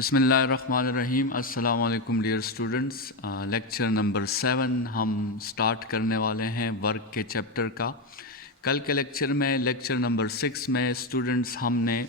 बिस्मिल्लाहिर्रहमानिर्रहीम। अस्सलाम वालेकुम डियर स्टूडेंट्स। लेक्चर नंबर 7 हम स्टार्ट करने वाले हैं वर्क के चैप्टर का। कल के लेक्चर में लेक्चर नंबर 6 में स्टूडेंट्स हमने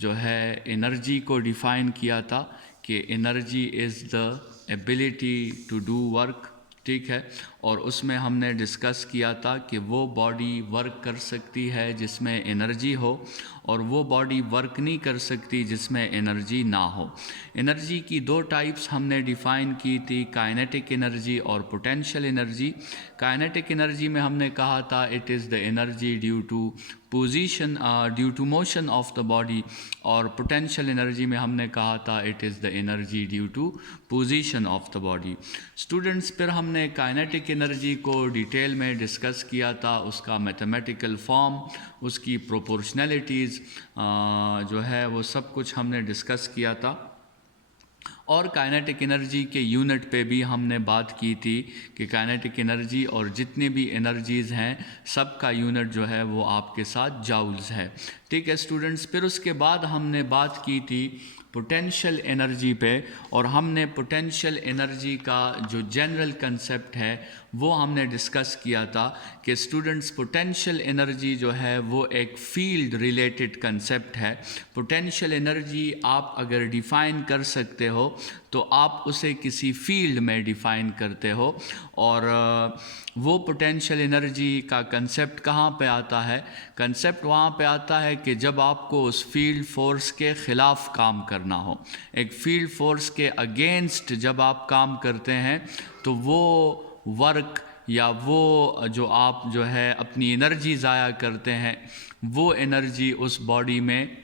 जो है एनर्जी को डिफ़ाइन किया था कि energy is the ability to do work, ठीक है। और उसमें हमने डिस्कस किया था कि वो बॉडी वर्क कर सकती है जिसमें एनर्जी हो और वो बॉडी वर्क नहीं कर सकती जिसमें एनर्जी ना हो। एनर्जी की दो टाइप्स हमने डिफ़ाइन की थी, काइनेटिक एनर्जी और पोटेंशियल एनर्जी। काइनेटिक एनर्जी में हमने कहा था it is the energy due to position due to motion of the body, और पोटेंशियल एनर्जी में हमने कहा था it is the energy due to position of the body. Students, फिर हमने काइनेटिक एनर्जी को डिटेल में डिस्कस किया था, उसका मैथमेटिकल फॉर्म, उसकी प्रोपोर्शनैलिटीज़ जो है वो सब कुछ हमने डिस्कस किया था। और काइनेटिक एनर्जी के यूनिट पे भी हमने बात की थी कि काइनेटिक एनर्जी और जितनी भी एनर्जीज़ हैं सब का यूनिट जो है वो आपके साथ जाउल्स है, ठीक है स्टूडेंट्स। फिर उसके बाद हमने बात की थी पोटेंशियल एनर्जी पे, और हमने पोटेंशियल एनर्जी का जो जनरल कंसेप्ट है वो हमने डिस्कस किया था कि स्टूडेंट्स पोटेंशियल एनर्जी जो है वो एक फील्ड रिलेटेड कंसेप्ट है। पोटेंशियल एनर्जी आप अगर डिफ़ाइन कर सकते हो तो आप उसे किसी फील्ड में डिफ़ाइन करते हो, और वो पोटेंशियल एनर्जी का कंसेप्ट कहाँ पे आता है? कंसेप्ट वहाँ पे आता है कि जब आपको उस फील्ड फोर्स के ख़िलाफ़ काम करना हो। एक फील्ड फोर्स के अगेंस्ट जब आप काम करते हैं तो वो वर्क या वो जो आप जो है अपनी एनर्जी ज़ाया करते हैं वो एनर्जी उस बॉडी में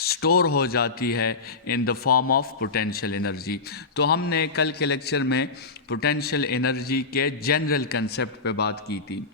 स्टोर हो जाती है in the form of potential energy. तो हमने कल के लेक्चर में पोटेंशियल एनर्जी के जनरल कंसेप्ट पे बात की थी,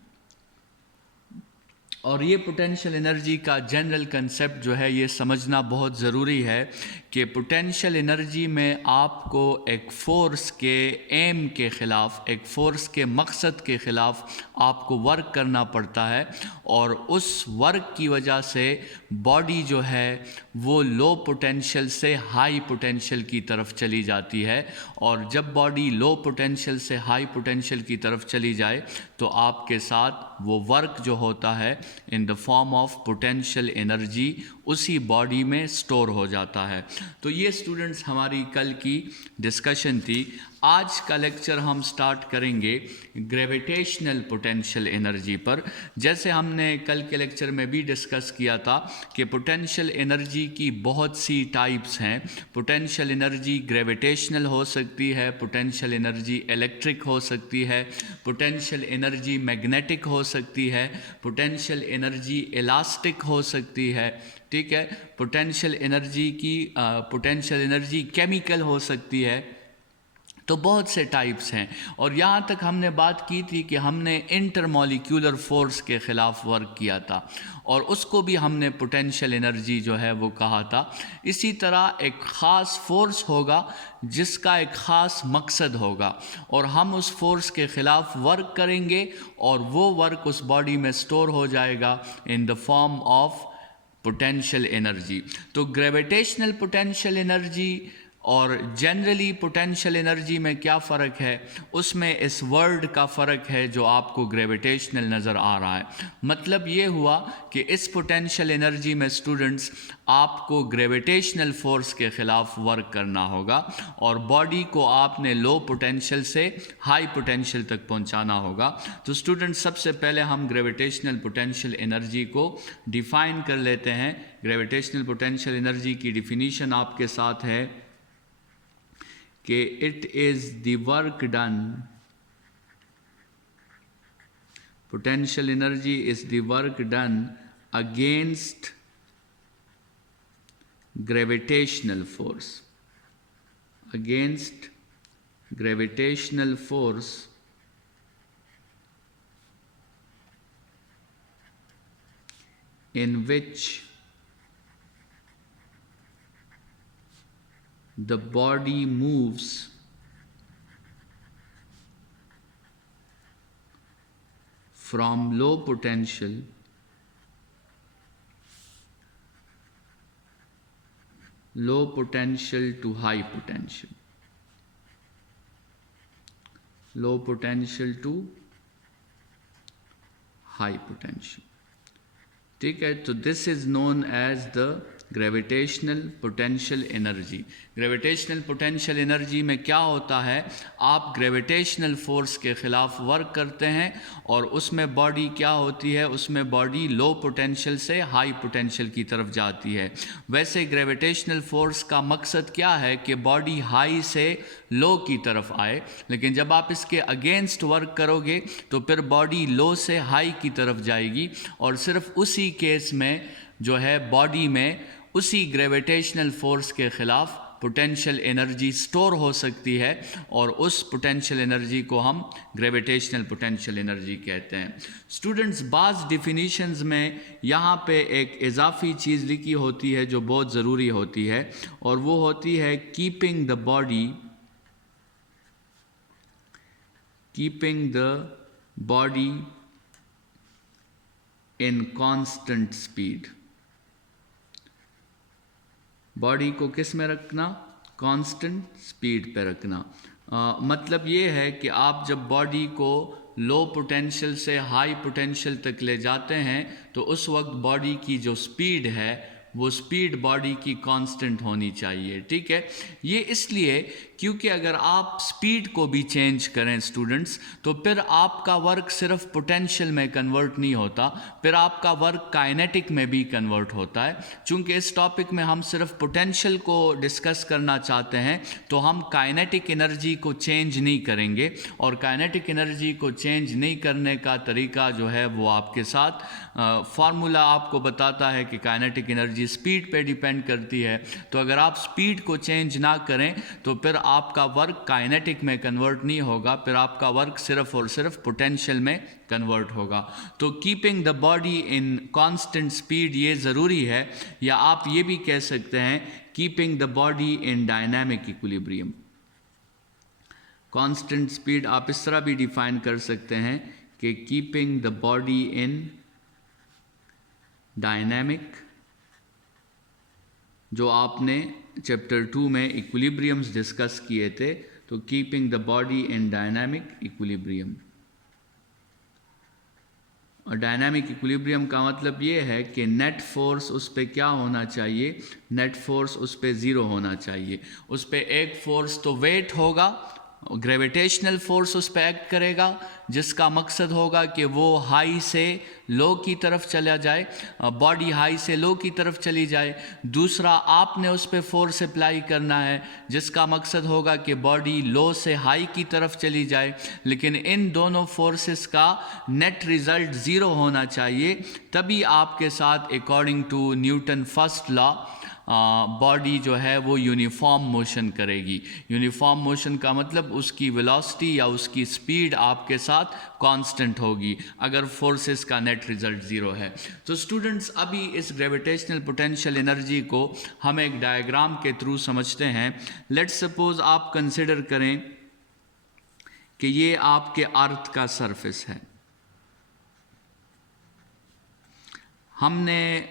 और ये पोटेंशियल एनर्जी का जनरल कंसेप्ट जो है ये समझना बहुत ज़रूरी है कि पोटेंशियल एनर्जी में आपको एक फ़ोर्स के एम के ख़िलाफ़, एक फ़ोर्स के मकसद के ख़िलाफ़ आपको वर्क करना पड़ता है, और उस वर्क की वजह से बॉडी जो है वो लो पोटेंशियल से हाई पोटेंशियल की तरफ चली जाती है। और जब बॉडी लो पोटेंशियल से हाई पोटेंशियल की तरफ चली जाए तो आपके साथ वो वर्क जो होता है in the form of potential energy उसी बॉडी में स्टोर हो जाता है। तो ये स्टूडेंट्स हमारी कल की डिस्कशन थी। आज का लेक्चर हम स्टार्ट करेंगे ग्रेविटेशनल पोटेंशियल एनर्जी पर। जैसे हमने कल के लेक्चर में भी डिस्कस किया था कि पोटेंशियल एनर्जी की बहुत सी टाइप्स हैं। पोटेंशियल एनर्जी ग्रेविटेशनल हो सकती है, पोटेंशियल एनर्जी इलेक्ट्रिक हो सकती है, पोटेंशियल एनर्जी मैग्नेटिक हो सकती है, पोटेंशियल एनर्जी इलास्टिक हो सकती है, ठीक है। पोटेंशियल एनर्जी केमिकल हो सकती है। तो बहुत से टाइप्स हैं, और यहाँ तक हमने बात की थी कि हमने इंटरमॉलिक्यूलर फोर्स के ख़िलाफ़ वर्क किया था, और उसको भी हमने पोटेंशियल एनर्जी जो है वो कहा था। इसी तरह एक ख़ास फोर्स होगा जिसका एक ख़ास मकसद होगा, और हम उस फोर्स के ख़िलाफ़ वर्क करेंगे और वो वर्क उस बॉडी में स्टोर हो जाएगा in the form of potential energy. तो ग्रेविटेशनल पोटेंशियल एनर्जी और जनरली पोटेंशियल एनर्जी में क्या फ़र्क है? उसमें इस वर्ड का फ़र्क है जो आपको ग्रेविटेशनल नज़र आ रहा है। मतलब ये हुआ कि इस पोटेंशियल एनर्जी में स्टूडेंट्स आपको ग्रेविटेशनल फोर्स के ख़िलाफ़ वर्क करना होगा, और बॉडी को आपने लो पोटेंशियल से हाई पोटेंशियल तक पहुंचाना होगा। तो स्टूडेंट्स, सबसे पहले हम ग्रेविटेशनल पोटेंशियल एनर्जी को डिफ़ाइन कर लेते हैं। ग्रेविटेशनल पोटेंशियल एनर्जी की डिफिनीशन आपके साथ है कि it is the work done, potential energy is the work done against gravitational force, against gravitational force in which the body moves from low potential low potential to high potential, low potential to high potential. ठीक है, तो this is known as the gravitational potential energy. Gravitational potential energy में क्या होता है, आप gravitational force के ख़िलाफ़ वर्क करते हैं और उसमें बॉडी क्या होती है, उसमें बॉडी लो पोटेंशियल से हाई पोटेंशियल की तरफ जाती है। वैसे ग्रेविटेशनल फोर्स का मकसद क्या है कि बॉडी हाई से लो की तरफ आए, लेकिन जब आप इसके अगेंस्ट वर्क करोगे तो फिर बॉडी लो से हाई की तरफ जाएगी और सिर्फ उसी केस में जो है बॉडी में उसी ग्रेविटेशनल फोर्स के ख़िलाफ़ पोटेंशियल एनर्जी स्टोर हो सकती है और उस पोटेंशियल एनर्जी को हम ग्रेविटेशनल पोटेंशियल एनर्जी कहते हैं। स्टूडेंट्स, बाज़ डिफिनीशंस में यहाँ पे एक इजाफी चीज़ लिखी होती है जो बहुत ज़रूरी होती है और वो होती है keeping the body in constant speed. Body को किस में रखना, कांस्टेंट स्पीड पे रखना। मतलब ये है कि आप जब बॉडी को लो पोटेंशियल से हाई पोटेंशियल तक ले जाते हैं तो उस वक्त बॉडी की जो स्पीड है वो स्पीड बॉडी की कांस्टेंट होनी चाहिए। ठीक है, ये इसलिए क्योंकि अगर आप स्पीड को भी चेंज करें स्टूडेंट्स तो फिर आपका वर्क सिर्फ पोटेंशियल में कन्वर्ट नहीं होता, फिर आपका वर्क काइनेटिक में भी कन्वर्ट होता है। चूंकि इस टॉपिक में हम सिर्फ पोटेंशियल को डिस्कस करना चाहते हैं तो हम काइनेटिक एनर्जी को चेंज नहीं करेंगे और काइनेटिक एनर्जी को चेंज नहीं करने का तरीका जो है वो आपके साथ फार्मूला आपको बताता है कि काइनेटिक एनर्जी स्पीड पे डिपेंड करती है। तो अगर आप स्पीड को चेंज ना करें तो फिर आपका वर्क काइनेटिक में कन्वर्ट नहीं होगा, फिर आपका वर्क सिर्फ और सिर्फ पोटेंशियल में कन्वर्ट होगा। तो keeping the body in constant speed ये ज़रूरी है, या आप ये भी कह सकते हैं keeping the body in dynamic equilibrium. Constant speed आप इस तरह भी डिफाइन कर सकते हैं कि keeping the body in dynamic, जो आपने चैप्टर 2 में इक्विलिब्रियम्स डिस्कस किए थे, तो keeping the body in dynamic equilibrium. और डायनामिक इक्विलिब्रियम का मतलब ये है कि नेट फोर्स उस पर क्या होना चाहिए, नेट फोर्स उस पर ज़ीरो होना चाहिए। उस पर एक फोर्स तो वेट होगा, ग्रेविटेशनल फोर्स उस पर एक्ट करेगा जिसका मकसद होगा कि वो हाई से लो की तरफ चला जाए, बॉडी हाई से लो की तरफ चली जाए। दूसरा, आपने उस पर फोर्स अप्लाई करना है जिसका मकसद होगा कि बॉडी लो से हाई की तरफ चली जाए। लेकिन इन दोनों फोर्सेस का नेट रिज़ल्ट ज़ीरो होना चाहिए, तभी आपके साथ according to Newton first law body जो है वो यूनिफॉर्म मोशन करेगी। यूनिफॉर्म मोशन का मतलब उसकी वेलोसिटी या उसकी स्पीड आपके साथ कांस्टेंट होगी अगर फोर्सेस का नेट रिजल्ट ज़ीरो है। तो स्टूडेंट्स, अभी इस ग्रेविटेशनल पोटेंशियल एनर्जी को हम एक डायग्राम के थ्रू समझते हैं। लेट्स सपोज आप कंसिडर करें कि ये आपके अर्थ का सरफेस है। हमने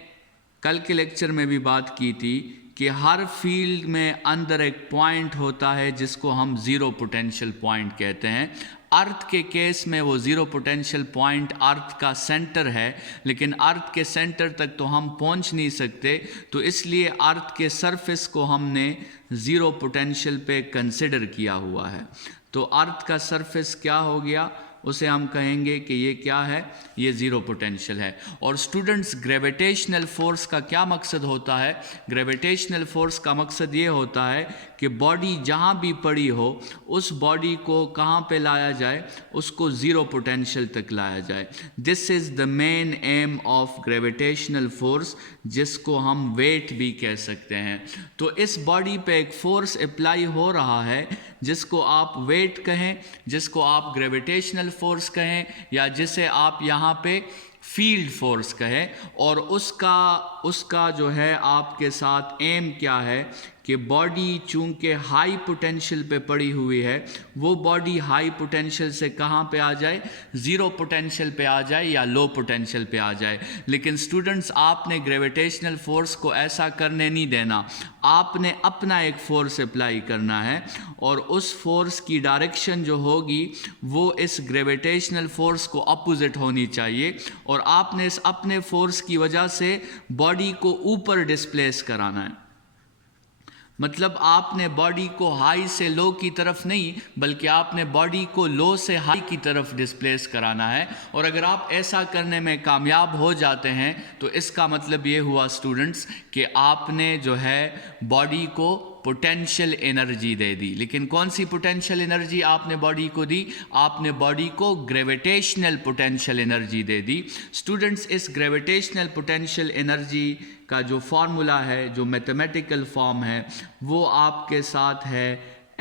कल के लेक्चर में भी बात की थी कि हर फील्ड में अंदर एक पॉइंट होता है जिसको हम ज़ीरो पोटेंशियल पॉइंट कहते हैं। अर्थ के केस में वो ज़ीरो पोटेंशियल पॉइंट अर्थ का सेंटर है, लेकिन अर्थ के सेंटर तक तो हम पहुंच नहीं सकते, तो इसलिए अर्थ के सरफेस को हमने ज़ीरो पोटेंशियल पे कंसिडर किया हुआ है। तो अर्थ का सरफेस क्या हो गया, उसे हम कहेंगे कि ये क्या है, ये ज़ीरो पोटेंशियल है। और स्टूडेंट्स, ग्रेविटेशनल फोर्स का क्या मकसद होता है? ग्रेविटेशनल फोर्स का मकसद ये होता है कि बॉडी जहाँ भी पड़ी हो उस बॉडी को कहाँ पे लाया जाए, उसको ज़ीरो पोटेंशियल तक लाया जाए। This is the main M of gravitational force, जिसको हम वेट भी कह सकते हैं। तो इस बॉडी पे एक फोर्स अप्लाई हो रहा है जिसको आप वेट कहें, जिसको आप ग्रेविटेशनल फोर्स कहें, या जिसे आप यहाँ पे फील्ड फोर्स कहें। और उसका जो है आपके साथ एम क्या है कि बॉडी चूंकि हाई पोटेंशियल पे पड़ी हुई है, वो बॉडी हाई पोटेंशियल से कहाँ पे आ जाए, ज़ीरो पोटेंशियल पे आ जाए या लो पोटेंशियल पे आ जाए। लेकिन स्टूडेंट्स, आपने ग्रेविटेशनल फोर्स को ऐसा करने नहीं देना, आपने अपना एक फोर्स अप्लाई करना है और उस फोर्स की डायरेक्शन जो होगी वो इस ग्रेविटेशनल फोर्स को अपोजिट होनी चाहिए और आपने इस अपने फोर्स की वजह से बॉडी को ऊपर डिस्प्लेस कराना है। मतलब आपने बॉडी को हाई से लो की तरफ नहीं, बल्कि आपने बॉडी को लो से हाई की तरफ डिस्प्लेस कराना है। और अगर आप ऐसा करने में कामयाब हो जाते हैं तो इसका मतलब ये हुआ स्टूडेंट्स कि आपने जो है बॉडी को पोटेंशियल एनर्जी दे दी। लेकिन कौन सी पोटेंशियल एनर्जी आपने बॉडी को दी? आपने बॉडी को ग्रेविटेशनल पोटेंशियल एनर्जी दे दी। स्टूडेंट्स, इस ग्रेविटेशनल पोटेंशियल एनर्जी का जो फार्मूला है, जो मैथमेटिकल फॉर्म है, वो आपके साथ है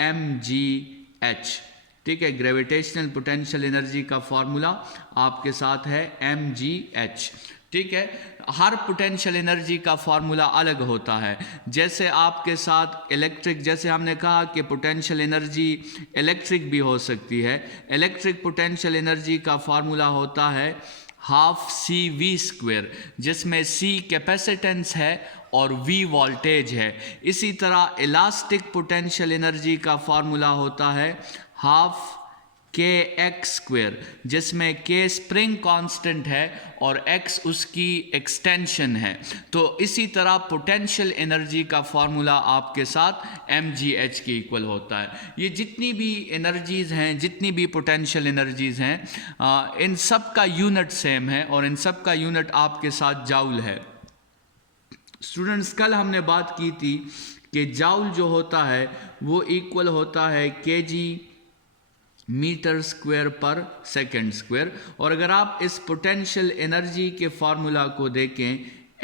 mgh। ठीक है, ग्रेविटेशनल पोटेंशियल एनर्जी का फार्मूला आपके साथ है mgh। ठीक है, हर पोटेंशियल एनर्जी का फार्मूला अलग होता है। जैसे आपके साथ इलेक्ट्रिक, जैसे हमने कहा कि पोटेंशियल एनर्जी इलेक्ट्रिक भी हो सकती है। इलेक्ट्रिक पोटेंशियल एनर्जी का फार्मूला होता है हाफ CV², जिसमें C कैपेसिटेंस है और V वोल्टेज है। इसी तरह इलास्टिक पोटेंशियल एनर्जी का फार्मूला होता है हाफ kx², जिसमें k स्प्रिंग कांस्टेंट है और x उसकी एक्सटेंशन है। तो इसी तरह पोटेंशियल एनर्जी का फार्मूला आपके साथ mgh के इक्वल होता है। ये जितनी भी एनर्जीज़ हैं, जितनी भी पोटेंशियल एनर्जीज़ हैं, इन सब का यूनिट सेम है और इन सब का यूनिट आपके साथ जाउल है। स्टूडेंट्स, कल हमने बात की थी कि जाउल जो होता है वो इक्वल होता है kg मीटर स्क्वायर पर सेकेंड स्क्वायर। और अगर आप इस पोटेंशियल एनर्जी के फार्मूला को देखें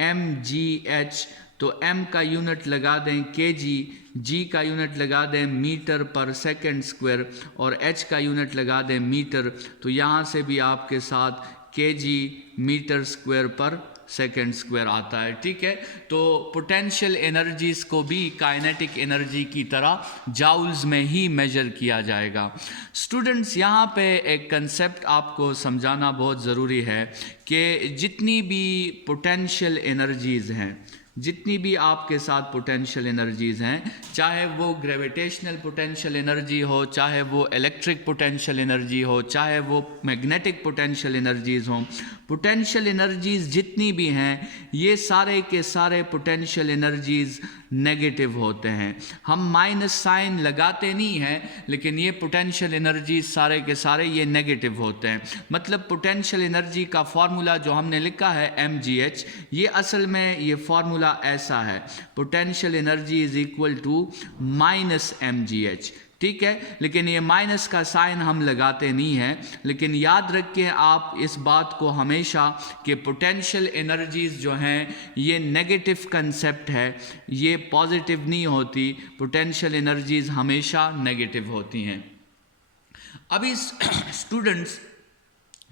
mgh, तो m का यूनिट लगा दें kg, g का यूनिट लगा दें मीटर पर सेकेंड स्क्वायर और h का यूनिट लगा दें मीटर। तो यहाँ से भी आपके साथ kg मीटर स्क्वायर पर सेकेंड स्क्वायर आता है। ठीक है, तो पोटेंशियल एनर्जीज को भी काइनेटिक एनर्जी की तरह जाउल्स में ही मेजर किया जाएगा। स्टूडेंट्स, यहाँ पे एक कंसेप्ट आपको समझाना बहुत ज़रूरी है कि जितनी भी पोटेंशियल एनर्जीज़ हैं, जितनी भी आपके साथ पोटेंशियल एनर्जीज़ हैं, चाहे वो ग्रेविटेशनल पोटेंशियल एनर्जी हो, चाहे वो इलेक्ट्रिक पोटेंशियल एनर्जी हो, चाहे वो मैग्नेटिक पोटेंशियल एनर्जीज़ हों, पोटेंशियल एनर्जीज़ जितनी भी हैं, ये सारे के सारे पोटेंशियल एनर्जीज़ नेगेटिव होते हैं। हम माइनस साइन लगाते नहीं हैं, लेकिन ये पोटेंशियल एनर्जी सारे के सारे ये नेगेटिव होते हैं। मतलब पोटेंशियल एनर्जी का फार्मूला जो हमने लिखा है mgh, ये असल में ये फार्मूला ऐसा है, potential energy is equal to minus mgh। ठीक है, लेकिन ये माइनस का साइन हम लगाते नहीं हैं। लेकिन याद रखें आप इस बात को हमेशा कि पोटेंशियल एनर्जीज जो हैं ये नेगेटिव कंसेप्ट है, ये पॉजिटिव नहीं होती। पोटेंशियल एनर्जीज हमेशा नेगेटिव होती हैं। अभी स्टूडेंट्स,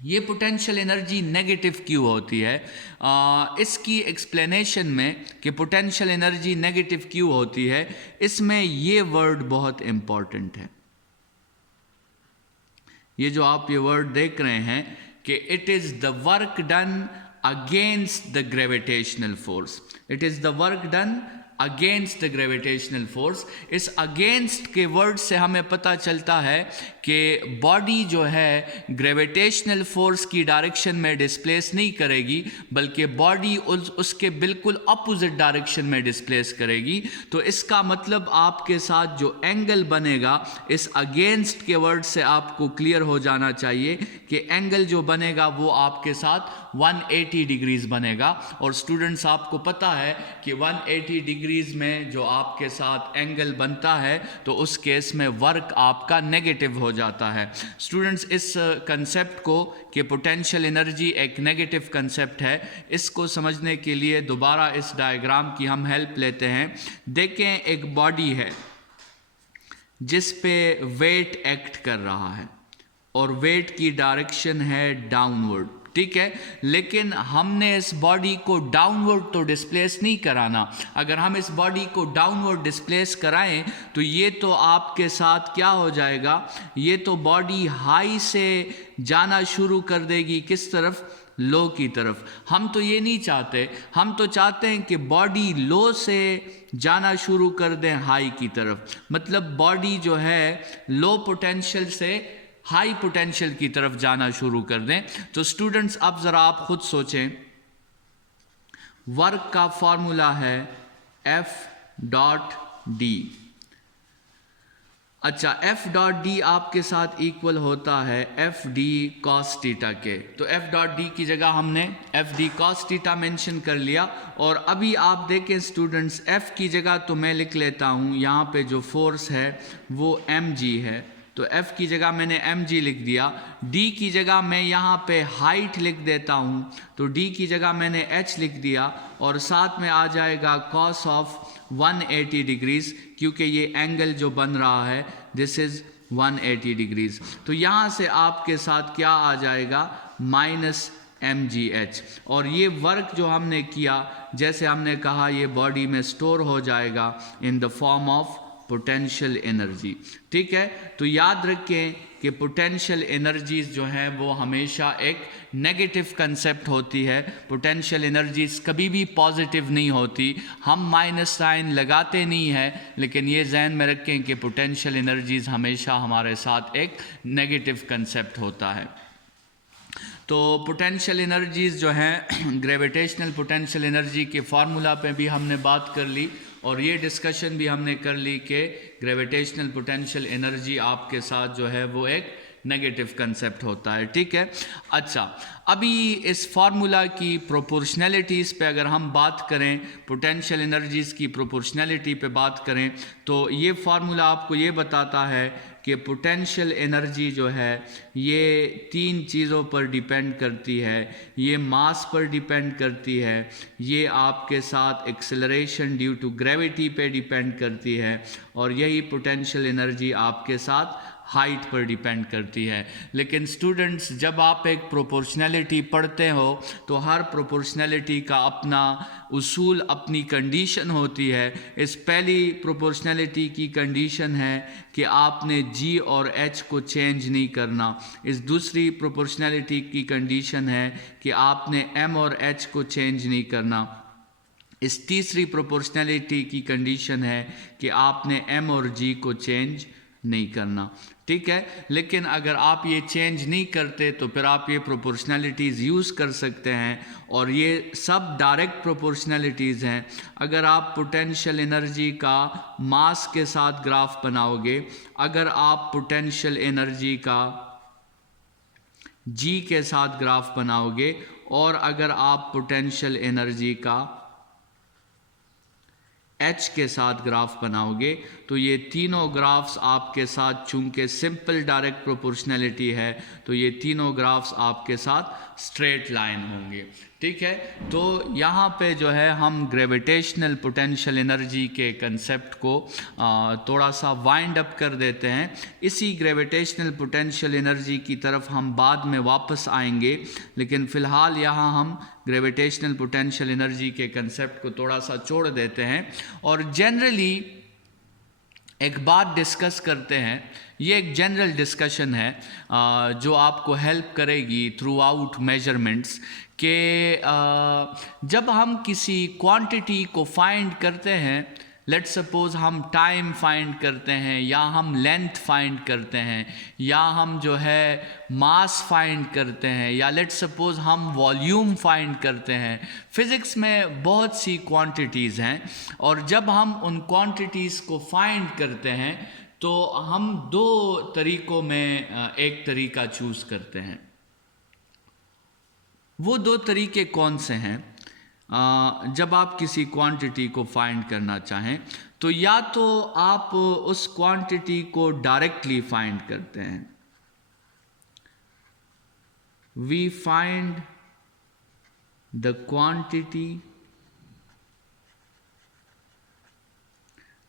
ये पोटेंशियल एनर्जी नेगेटिव क्यों होती है? इसकी एक्सप्लेनेशन में कि पोटेंशियल एनर्जी नेगेटिव क्यों होती है, इसमें ये वर्ड बहुत इम्पॉर्टेंट है। ये जो आप ये वर्ड देख रहे हैं कि it is the work done against the gravitational force, it is the work done against the gravitational force. इस अगेंस्ट के वर्ड से हमें पता चलता है कि बॉडी जो है ग्रेविटेशनल फोर्स की डायरेक्शन में डिस्प्लेस नहीं करेगी, बल्कि बॉडी उसके बिल्कुल अपोजिट डायरेक्शन में डिस्प्लेस करेगी। तो इसका मतलब आपके साथ जो एंगल बनेगा, इस अगेंस्ट के वर्ड से आपको क्लियर हो जाना चाहिए कि एंगल जो बनेगा वो आपके साथ 180 डिग्रीज बनेगा। और स्टूडेंट्स, आपको पता है कि 180 डिग्रीज में जो आपके साथ एंगल बनता है, तो उस केस में वर्क आपका नेगेटिव हो जाता है। स्टूडेंट्स, इस कंसेप्ट को कि पोटेंशियल एनर्जी एक नेगेटिव कंसेप्ट है, इसको समझने के लिए दोबारा इस डायग्राम की हम हेल्प लेते हैं। देखें, एक बॉडी है जिस पे वेट एक्ट कर रहा है और वेट की डायरेक्शन है डाउनवर्ड। ठीक है। लेकिन हमने इस बॉडी को डाउनवर्ड तो डिस्प्लेस नहीं कराना। अगर हम इस बॉडी को डाउनवर्ड डिस्प्लेस कराएं तो ये तो आपके साथ क्या हो जाएगा, ये तो बॉडी हाई से जाना शुरू कर देगी, किस तरफ, लो की तरफ। हम तो ये नहीं चाहते, हम तो चाहते हैं कि बॉडी लो से जाना शुरू कर दें हाई की तरफ। मतलब बॉडी जो है लो पोटेंशियल से हाई पोटेंशियल की तरफ जाना शुरू कर दें। तो स्टूडेंट्स अब ज़रा आप खुद सोचें, वर्क का फॉर्मूला है F.D। अच्छा, F.D आपके साथ इक्वल होता है FD cos थीटा के। तो F.D की जगह हमने FD cos थीटा मेंशन कर लिया। और अभी आप देखें स्टूडेंट्स, F की जगह तो मैं लिख लेता हूँ, यहाँ पे जो फोर्स है वो mg है, तो F की जगह मैंने mg लिख दिया। D की जगह मैं यहाँ पे हाइट लिख देता हूँ, तो D की जगह मैंने h लिख दिया, और साथ में आ जाएगा cos ऑफ 180 डिग्रीज, क्योंकि ये एंगल जो बन रहा है दिस इज 180 डिग्रीज। तो यहाँ से आपके साथ क्या आ जाएगा, माइनस mgh। और ये वर्क जो हमने किया, जैसे हमने कहा, ये बॉडी में स्टोर हो जाएगा in the form of potential energy. ठीक है, तो याद रखें कि पोटेंशियल एनर्जीज जो हैं वो हमेशा एक नेगेटिव कंसेप्ट होती है। पोटेंशियल एनर्जीज कभी भी पॉजिटिव नहीं होती। हम माइनस साइन लगाते नहीं हैं, लेकिन ये जहन में रखें कि पोटेंशियल एनर्जीज हमेशा हमारे साथ एक नेगेटिव कंसेप्ट होता है। तो पोटेंशियल एनर्जीज जो हैं, ग्रेविटेशनल पोटेंशियल एनर्जी के फार्मूला पे भी हमने बात कर ली, और ये डिस्कशन भी हमने कर ली कि ग्रेविटेशनल पोटेंशियल एनर्जी आपके साथ जो है वो एक नेगेटिव कंसेप्ट होता है। ठीक है, अच्छा, अभी इस फार्मूला की प्रोपोर्शनैलिटीज़ पे अगर हम बात करें, पोटेंशियल एनर्जीज़ की प्रोपोर्शनैलिटी पे बात करें, तो ये फार्मूला आपको ये बताता है कि पोटेंशियल एनर्जी जो है ये 3 चीज़ों पर डिपेंड करती है। ये मास पर डिपेंड करती है, ये आपके साथ एक्सेलरेशन ड्यू टू ग्रेविटी पे डिपेंड करती है, और यही पोटेंशियल एनर्जी आपके साथ हाइट पर डिपेंड करती है। लेकिन स्टूडेंट्स, जब आप एक प्रोपोर्शनैलिटी पढ़ते हो तो हर प्रोपोर्शनैलिटी का अपना उसूल, अपनी कंडीशन होती है। इस पहली प्रोपोर्शनैलिटी की कंडीशन है कि आपने G और H को चेंज नहीं करना। इस दूसरी प्रोपोर्शनैलिटी की कंडीशन है कि आपने M और H को चेंज नहीं करना। इस तीसरी प्रोपोर्शनैलिटी की कंडीशन है कि आपने M और G को चेंज नहीं करना। ठीक है, लेकिन अगर आप ये चेंज नहीं करते तो फिर आप ये प्रोपोर्शनैलिटीज़ यूज़ कर सकते हैं, और ये सब डायरेक्ट प्रोपोर्शनैलिटीज़ हैं। अगर आप पोटेंशियल एनर्जी का मास के साथ ग्राफ बनाओगे, अगर आप पोटेंशियल एनर्जी का G के साथ ग्राफ बनाओगे, और अगर आप पोटेंशियल एनर्जी का H के साथ ग्राफ बनाओगे, तो ये तीनों ग्राफ्स आपके साथ, चूंकि सिंपल डायरेक्ट प्रोपोर्शनैलिटी है, तो ये तीनों ग्राफ्स आपके साथ स्ट्रेट लाइन होंगे। ठीक है, तो यहाँ पे जो है हम ग्रेविटेशनल पोटेंशियल एनर्जी के कंसेप्ट को थोड़ा सा वाइंड अप कर देते हैं। इसी ग्रेविटेशनल पोटेंशियल एनर्जी की तरफ हम बाद में वापस आएंगे, लेकिन फ़िलहाल यहाँ हम ग्रेविटेशनल पोटेंशियल एनर्जी के कंसेप्ट को थोड़ा सा छोड़ देते हैं, और जनरली एक बात डिस्कस करते हैं। ये एक जनरल डिस्कशन है जो आपको हेल्प करेगी थ्रू आउट मेजरमेंट्स के जब हम किसी क्वांटिटी को फाइंड करते हैं, लेट्स सपोज हम टाइम फाइंड करते हैं, या हम लेंथ फाइंड करते हैं, या हम जो है मास फाइंड करते हैं, या लेट्स सपोज हम वॉल्यूम फाइंड करते हैं। फिज़िक्स में बहुत सी क्वांटिटीज़ हैं, और जब हम उन क्वांटिटीज़ को फाइंड करते हैं तो हम 2 तरीक़ों में एक तरीका चूज़ करते हैं। वो 2 तरीके कौन से हैं? जब आप किसी क्वांटिटी को फाइंड करना चाहें, तो या तो आप उस क्वांटिटी को डायरेक्टली फाइंड करते हैं, we find the quantity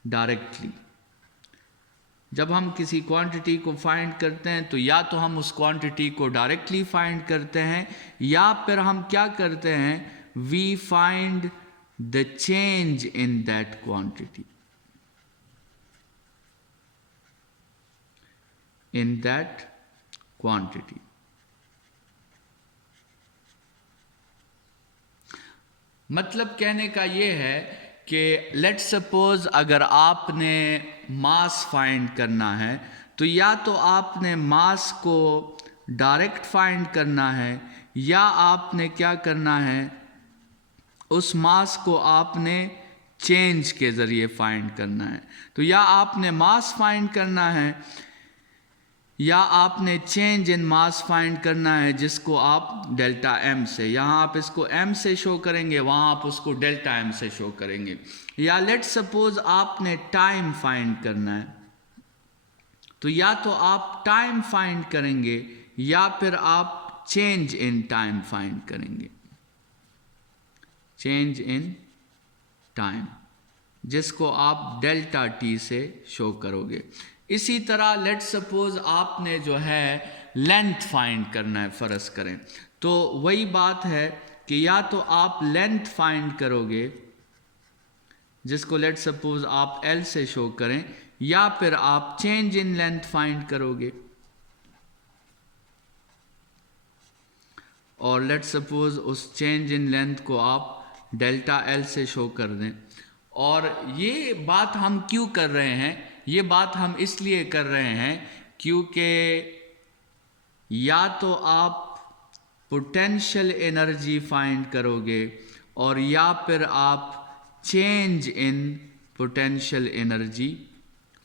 directly, जब हम किसी क्वांटिटी को फाइंड करते हैं तो या तो हम उस क्वांटिटी को डायरेक्टली फाइंड करते हैं या फिर हम क्या करते हैं, we find the change in that quantity, in that quantity. मतलब कहने का ये है कि लेट्स सपोज अगर आपने मास फाइंड करना है तो या तो आपने मास को डायरेक्ट फाइंड करना है या आपने क्या करना है, उस मास को आपने चेंज के ज़रिए फाइंड करना है। तो या आपने मास फाइंड करना है या आपने चेंज इन मास फाइंड करना है, जिसको आप डेल्टा एम से, यहाँ आप इसको एम से शो करेंगे, वहाँ आप उसको डेल्टा एम से शो करेंगे। या लेट्स सपोज आपने टाइम फाइंड करना है तो या तो आप टाइम फाइंड करेंगे या फिर आप चेंज इन टाइम फाइंड करेंगे, चेंज इन टाइम, जिसको आप डेल्टा टी से शो करोगे। इसी तरह लेट्स सपोज आपने जो है लेंथ फाइंड करना है, फ़र्ज करें, तो वही बात है कि या तो आप लेंथ फाइंड करोगे, जिसको लेट्स सपोज आप एल से शो करें, या फिर आप चेंज इन लेंथ फाइंड करोगे। और लेट्स सपोज उस चेंज इन लेंथ को आप डेल्टा एल से शो कर दें। और ये बात हम क्यों कर रहे हैं, ये बात हम इसलिए कर रहे हैं क्योंकि या तो आप पोटेंशियल एनर्जी फाइंड करोगे और या फिर आप change in potential energy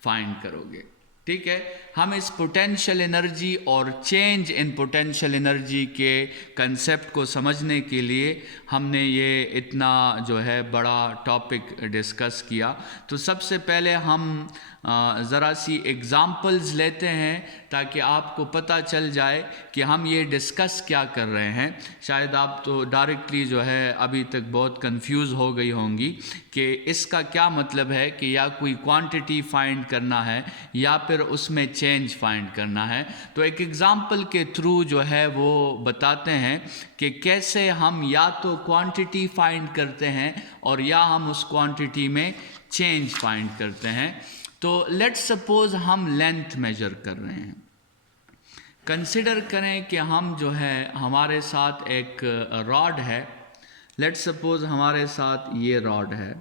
find करोगे। ठीक है, हम इस पोटेंशियल एनर्जी और चेंज इन पोटेंशियल एनर्जी के कंसेप्ट को समझने के लिए हमने ये इतना जो है बड़ा टॉपिक डिस्कस किया। तो सबसे पहले हम ज़रा सी एग्ज़ाम्पल्स लेते हैं ताकि आपको पता चल जाए कि हम ये डिस्कस क्या कर रहे हैं। शायद आप तो डायरेक्टली जो है अभी तक बहुत कंफ्यूज हो गई होंगी कि इसका क्या मतलब है कि या कोई क्वांटिटी फाइंड करना है या फिर उसमें चेंज फाइंड करना है। तो एक एग्ज़ाम्पल के थ्रू जो है वो बताते हैं कि कैसे हम या तो क्वांटिटी फाइंड करते हैं और या हम उस क्वांटिटी में चेंज फाइंड करते हैं। तो लेट्स सपोज हम लेंथ मेजर कर रहे हैं। कंसिडर करें कि हम जो है हमारे साथ एक रॉड है, लेट्स सपोज हमारे साथ ये रॉड है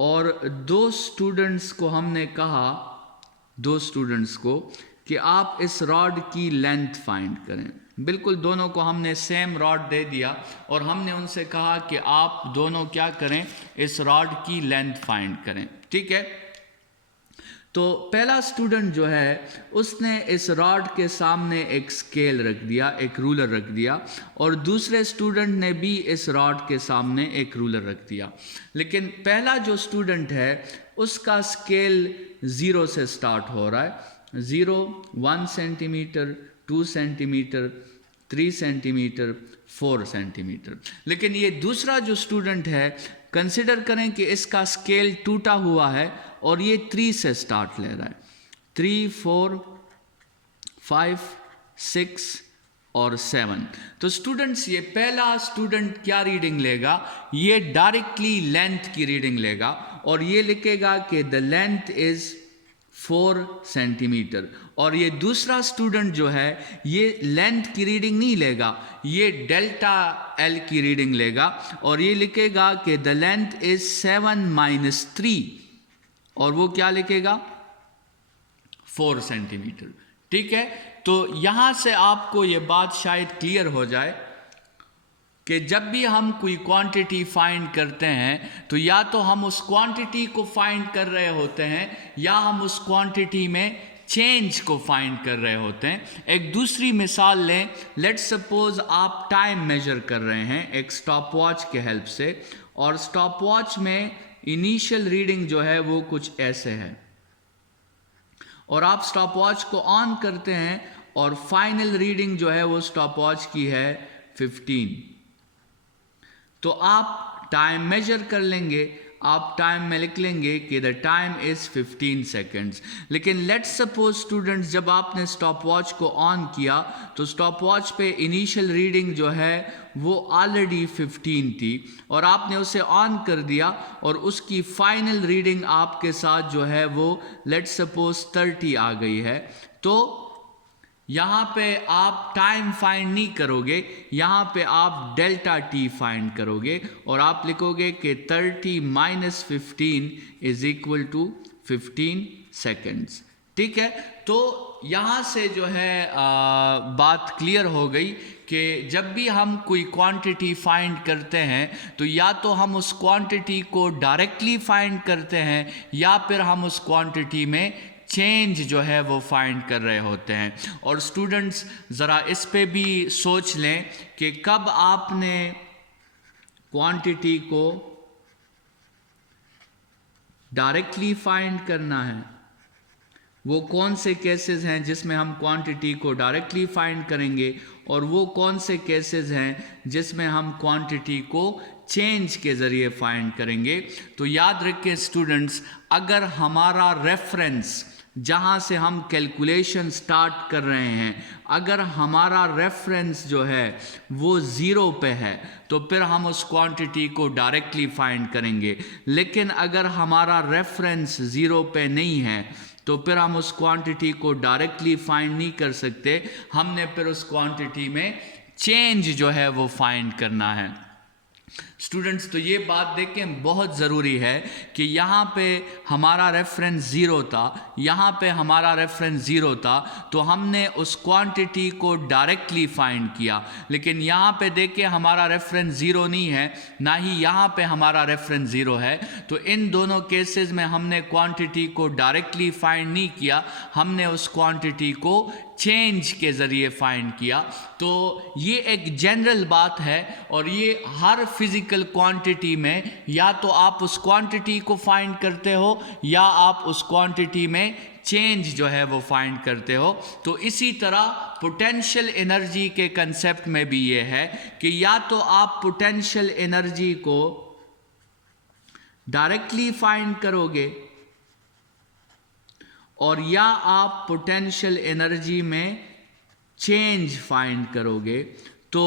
और दो स्टूडेंट्स को हमने कहा, दो स्टूडेंट्स को कि आप इस रॉड की लेंथ फाइंड करें। बिल्कुल दोनों को हमने सेम रॉड दे दिया और हमने उनसे कहा कि आप दोनों क्या करें, इस रॉड की लेंथ फाइंड करें। ठीक है, तो पहला स्टूडेंट जो है उसने इस रॉड के सामने एक स्केल रख दिया, एक रूलर रख दिया, और दूसरे स्टूडेंट ने भी इस रॉड के सामने एक रूलर रख दिया। लेकिन पहला जो स्टूडेंट है उसका स्केल 0 से स्टार्ट हो रहा है, 0, 1 सेंटीमीटर, 2 सेंटीमीटर, 3 सेंटीमीटर, 4 सेंटीमीटर। लेकिन ये दूसरा जो स्टूडेंट है, कंसिडर करें कि इसका स्केल टूटा हुआ है और ये 3 से स्टार्ट ले रहा है, 3, 4, 5, 6 और 7। तो स्टूडेंट्स, ये पहला स्टूडेंट क्या रीडिंग लेगा, ये डायरेक्टली लेंथ की रीडिंग लेगा और ये लिखेगा कि द लेंथ इज 4 सेंटीमीटर। और ये दूसरा स्टूडेंट जो है ये लेंथ की रीडिंग नहीं लेगा, ये डेल्टा एल की रीडिंग लेगा और ये लिखेगा कि द लेंथ इज 7 - 3 और वो क्या लिखेगा, 4 सेंटीमीटर। ठीक है, तो यहां से आपको ये बात शायद क्लियर हो जाए कि जब भी हम कोई क्वांटिटी फाइंड करते हैं तो या तो हम उस क्वांटिटी को फाइंड कर रहे होते हैं या हम उस क्वांटिटी में चेंज को फाइंड कर रहे होते हैं। एक दूसरी मिसाल लें, लेट्स सपोज आप टाइम मेजर कर रहे हैं एक स्टॉप वॉच के हेल्प से, और स्टॉप वॉच में इनिशियल रीडिंग जो है वो कुछ ऐसे है और आप स्टॉप वॉच को ऑन करते हैं और फाइनल रीडिंग जो है वो स्टॉप वॉच की है 15। तो आप टाइम मेजर कर लेंगे, आप टाइम में लिख लेंगे कि द टाइम इज़ 15 सेकेंड्स। लेकिन लेट्स सपोज स्टूडेंट्स, जब आपने स्टॉप वॉच को ऑन किया तो स्टॉप वॉच पे इनिशियल रीडिंग जो है वो ऑलरेडी 15 थी और आपने उसे ऑन कर दिया और उसकी फाइनल रीडिंग आपके साथ जो है वो लेट्स सपोज 30 आ गई है। तो यहाँ पे आप टाइम फाइंड नहीं करोगे, यहाँ पे आप डेल्टा टी फाइंड करोगे और आप लिखोगे कि 30 minus 15 is equal to 15 seconds. ठीक है, तो यहाँ से जो है बात क्लियर हो गई कि जब भी हम कोई क्वांटिटी फाइंड करते हैं तो या तो हम उस क्वांटिटी को डायरेक्टली फाइंड करते हैं या फिर हम उस क्वांटिटी में चेंज जो है वो फाइंड कर रहे होते हैं। और स्टूडेंट्स ज़रा इस पे भी सोच लें कि कब आपने क्वांटिटी को डायरेक्टली फाइंड करना है, वो कौन से केसेस हैं जिसमें हम क्वांटिटी को डायरेक्टली फाइंड करेंगे और वो कौन से केसेस हैं जिसमें हम क्वांटिटी को चेंज के ज़रिए फाइंड करेंगे। तो याद रखें स्टूडेंट्स, अगर हमारा रेफरेंस जहाँ से हम कैलकुलेशन स्टार्ट कर रहे हैं, अगर हमारा रेफरेंस जो है वो ज़ीरो पे है तो फिर हम उस क्वांटिटी को डायरेक्टली फाइंड करेंगे। लेकिन अगर हमारा रेफरेंस ज़ीरो पे नहीं है तो फिर हम उस क्वांटिटी को डायरेक्टली फाइंड नहीं कर सकते, हमने फिर उस क्वांटिटी में चेंज जो है वो फाइंड करना है। स्टूडेंट्स, तो ये बात देखें बहुत ज़रूरी है कि यहाँ पे हमारा रेफरेंस ज़ीरो था, यहाँ पे हमारा रेफरेंस ज़ीरो था तो हमने उस क्वांटिटी को डायरेक्टली फाइंड किया। लेकिन यहाँ पे देखें हमारा रेफरेंस ज़ीरो नहीं है, ना ही यहाँ पे हमारा रेफरेंस ज़ीरो है, तो इन दोनों केसेस में हमने क्वांटिटी को डायरेक्टली फाइंड नहीं किया, हमने उस क्वांटिटी को चेंज के ज़रिए फाइंड किया। तो ये एक जनरल बात है और ये हर फिज़िकल क्वांटिटी में या तो आप उस क्वांटिटी को फाइंड करते हो या आप उस क्वांटिटी में चेंज जो है वो फाइंड करते हो। तो इसी तरह पोटेंशियल एनर्जी के कंसेप्ट में भी ये है कि या तो आप पोटेंशियल एनर्जी को डायरेक्टली फाइंड करोगे और या आप पोटेंशियल एनर्जी में चेंज फाइंड करोगे। तो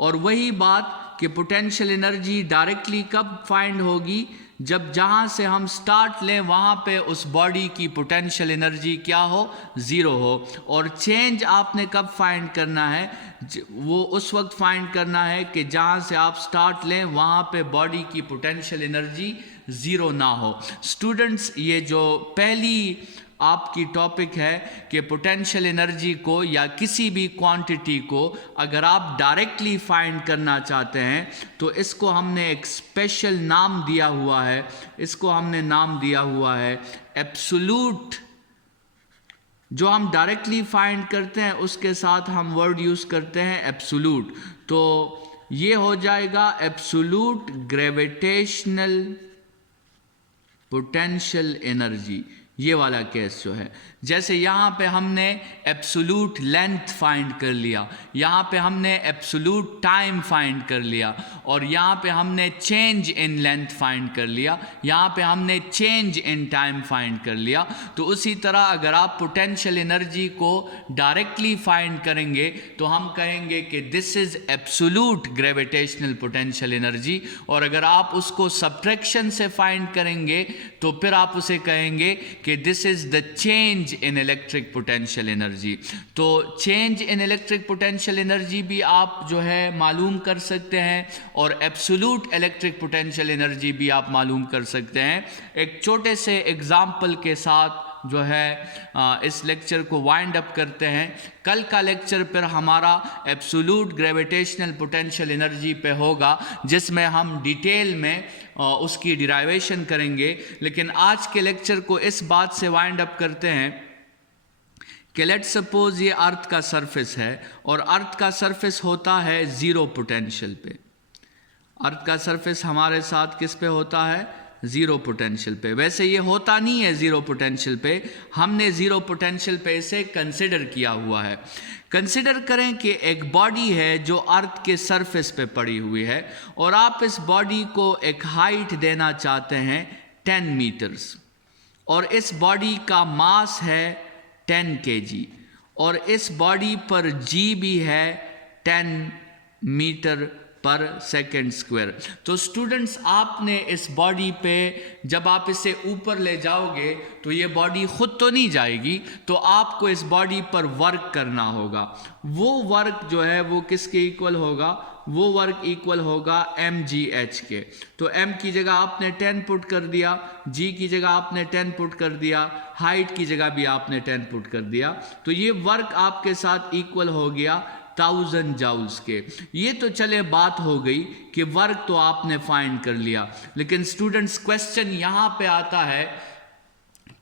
और वही बात कि पोटेंशियल एनर्जी डायरेक्टली कब फाइंड होगी, जब जहाँ से हम स्टार्ट लें वहाँ पे उस बॉडी की पोटेंशियल एनर्जी क्या हो, ज़ीरो हो। और चेंज आपने कब फाइंड करना है, वो उस वक्त फाइंड करना है कि जहाँ से आप स्टार्ट लें वहाँ पे बॉडी की पोटेंशियल एनर्जी ज़ीरो ना हो। स्टूडेंट्स, ये जो पहली आपकी टॉपिक है कि पोटेंशियल एनर्जी को या किसी भी क्वांटिटी को अगर आप डायरेक्टली फाइंड करना चाहते हैं तो इसको हमने एक स्पेशल नाम दिया हुआ है, इसको हमने नाम दिया हुआ है एब्सोल्यूट। जो हम डायरेक्टली फाइंड करते हैं उसके साथ हम वर्ड यूज़ करते हैं एब्सोल्यूट। तो ये हो जाएगा एब्सोल्यूट ग्रेविटेशनल पोटेंशियल एनर्जी, ये वाला केस जो है। जैसे यहाँ पे हमने एब्सोल्यूट लेंथ फाइंड कर लिया, यहाँ पे हमने एब्सोल्यूट टाइम फाइंड कर लिया और यहाँ पे हमने चेंज इन लेंथ फाइंड कर लिया, यहाँ पे हमने चेंज इन टाइम फाइंड कर लिया। तो उसी तरह अगर आप पोटेंशियल एनर्जी को डायरेक्टली फाइंड करेंगे तो हम कहेंगे कि this is absolute gravitational potential energy, और अगर आप उसको सब्ट्रैक्शन से फाइंड करेंगे तो फिर आप उसे कहेंगे कि this is the change in electric potential energy. तो change in electric potential energy भी आप जो है मालूम कर सकते हैं और एब्सोल्यूट इलेक्ट्रिक पोटेंशियल एनर्जी भी आप मालूम कर सकते हैं। एक छोटे से एग्जाम्पल के साथ जो है इस लेक्चर को वाइंड अप करते हैं। कल का लेक्चर पर हमारा एब्सोल्यूट ग्रेविटेशनल पोटेंशियल एनर्जी पे होगा जिसमें हम डिटेल में उसकी डिराइवेशन करेंगे। लेकिन आज के लेक्चर को इस बात से वाइंड अप करते हैं कि लेट्स सपोज ये अर्थ का सरफेस है और अर्थ का सरफेस होता है ज़ीरो पोटेंशियल पे। अर्थ का सरफेस हमारे साथ किस पे होता है, ज़ीरो पोटेंशियल पे। वैसे ये होता नहीं है ज़ीरो पोटेंशियल पे, हमने ज़ीरो पोटेंशियल पे इसे कंसिडर किया हुआ है। कंसिडर करें कि एक बॉडी है जो अर्थ के सरफेस पे पड़ी हुई है और आप इस बॉडी को एक हाइट देना चाहते हैं 10 मीटर्स, और इस बॉडी का मास है 10 kg, और इस बॉडी पर g भी है 10 मीटर पर सेकेंड स्क्वायर। तो स्टूडेंट्स, आपने इस बॉडी पे जब आप इसे ऊपर ले जाओगे तो ये बॉडी खुद तो नहीं जाएगी, तो आपको इस बॉडी पर वर्क करना होगा। वो वर्क जो है वो किसके इक्वल होगा? वो वर्क इक्वल होगा mgh के। तो m की जगह आपने 10 पुट कर दिया, g की जगह आपने 10 पुट कर दिया, हाइट की जगह भी आपने 10 पुट कर दिया, तो ये वर्क आपके साथ इक्वल हो गया 1000 जूल्स के। ये तो चले बात हो गई कि वर्क तो आपने फाइंड कर लिया, लेकिन स्टूडेंट्स क्वेश्चन यहाँ पे आता है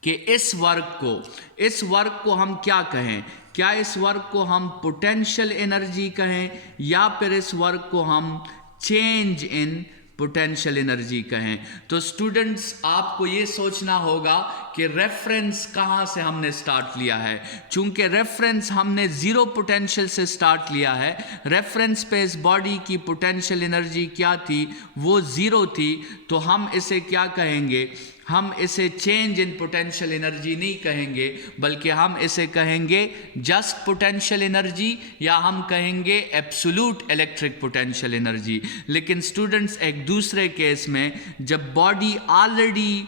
कि इस वर्क को हम क्या कहें? क्या इस वर्क को हम पोटेंशियल एनर्जी कहें या फिर इस वर्क को हम चेंज इन पोटेंशियल एनर्जी कहें? तो स्टूडेंट्स, आपको ये सोचना होगा कि रेफरेंस कहाँ से हमने स्टार्ट लिया है। चूंकि रेफरेंस हमने ज़ीरो पोटेंशियल से स्टार्ट लिया है, रेफरेंस पे इस बॉडी की पोटेंशियल एनर्जी क्या थी? वो ज़ीरो थी। तो हम इसे क्या कहेंगे? हम इसे चेंज इन पोटेंशियल एनर्जी नहीं कहेंगे, बल्कि हम इसे कहेंगे जस्ट पोटेंशियल एनर्जी, या हम कहेंगे एब्सोल्यूट इलेक्ट्रिक पोटेंशियल एनर्जी। लेकिन स्टूडेंट्स, एक दूसरे केस में जब बॉडी ऑलरेडी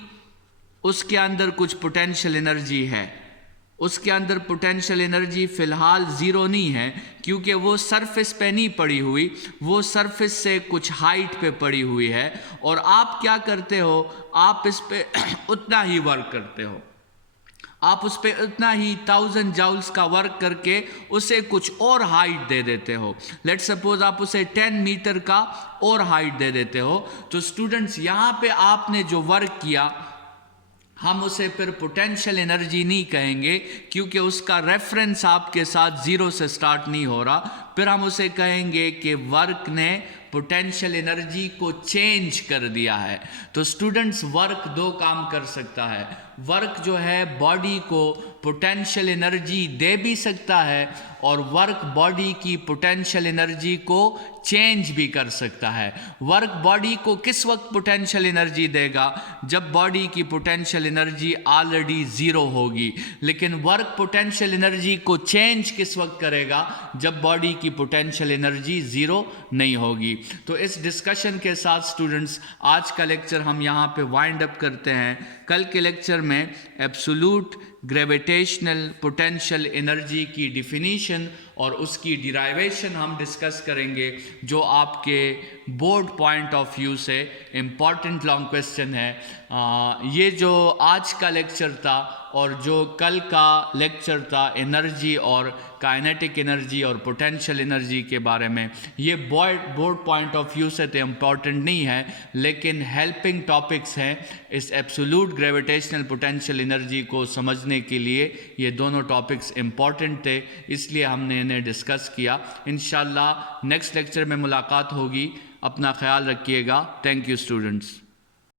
उसके अंदर कुछ पोटेंशियल एनर्जी है, उसके अंदर पोटेंशियल एनर्जी फ़िलहाल ज़ीरो नहीं है, क्योंकि वो सरफेस पे नहीं पड़ी हुई, वो सरफेस से कुछ हाइट पे पड़ी हुई है, और आप क्या करते हो? आप इस पे उतना ही वर्क करते हो, आप उस पे उतना ही 1000 जूल्स का वर्क करके उसे कुछ और हाइट दे देते हो। लेट सपोज आप उसे 10 मीटर का और हाइट दे देते हो। तो स्टूडेंट्स, यहाँ पे आपने जो वर्क किया, हम उसे फिर पोटेंशियल एनर्जी नहीं कहेंगे, क्योंकि उसका रेफरेंस आपके साथ ज़ीरो से स्टार्ट नहीं हो रहा। फिर हम उसे कहेंगे कि वर्क ने पोटेंशियल एनर्जी को चेंज कर दिया है। तो स्टूडेंट्स, वर्क दो काम कर सकता है। वर्क जो है बॉडी को पोटेंशियल एनर्जी दे भी सकता है, और वर्क बॉडी की पोटेंशियल एनर्जी को चेंज भी कर सकता है। वर्क बॉडी को किस वक्त पोटेंशियल एनर्जी देगा? जब बॉडी की पोटेंशियल एनर्जी ऑलरेडी ज़ीरो होगी। लेकिन वर्क पोटेंशियल एनर्जी को चेंज किस वक्त करेगा? जब बॉडी की पोटेंशियल एनर्जी ज़ीरो नहीं होगी। तो इस डिस्कशन के साथ स्टूडेंट्स, आज का लेक्चर हम यहाँ पे वाइंड अप करते हैं। कल के लेक्चर में एब्सोल्यूट ग्रेविटेशनल पोटेंशियल एनर्जी की डिफिनीशन और उसकी डिराइवेशन हम डिस्कस करेंगे, जो आपके बोर्ड पॉइंट ऑफ व्यू से इम्पॉर्टेंट लॉन्ग क्वेश्चन है। ये जो आज का लेक्चर था और जो कल का लेक्चर था एनर्जी और काइनेटिक एनर्जी और पोटेंशियल एनर्जी के बारे में, ये बोर्ड पॉइंट ऑफ व्यू से तो इम्पॉर्टेंट नहीं है, लेकिन हेल्पिंग टॉपिक्स हैं इस एब्सोल्यूट ग्रेविटेशनल पोटेंशियल एनर्जी को समझने के लिए। ये दोनों टॉपिक्स इम्पॉर्टेंट थे, इसलिए हमने इन्हें डिस्कस किया। इंशाल्लाह नेक्स्ट लेक्चर में मुलाकात होगी। अपना ख्याल रखिएगा। Thank you students.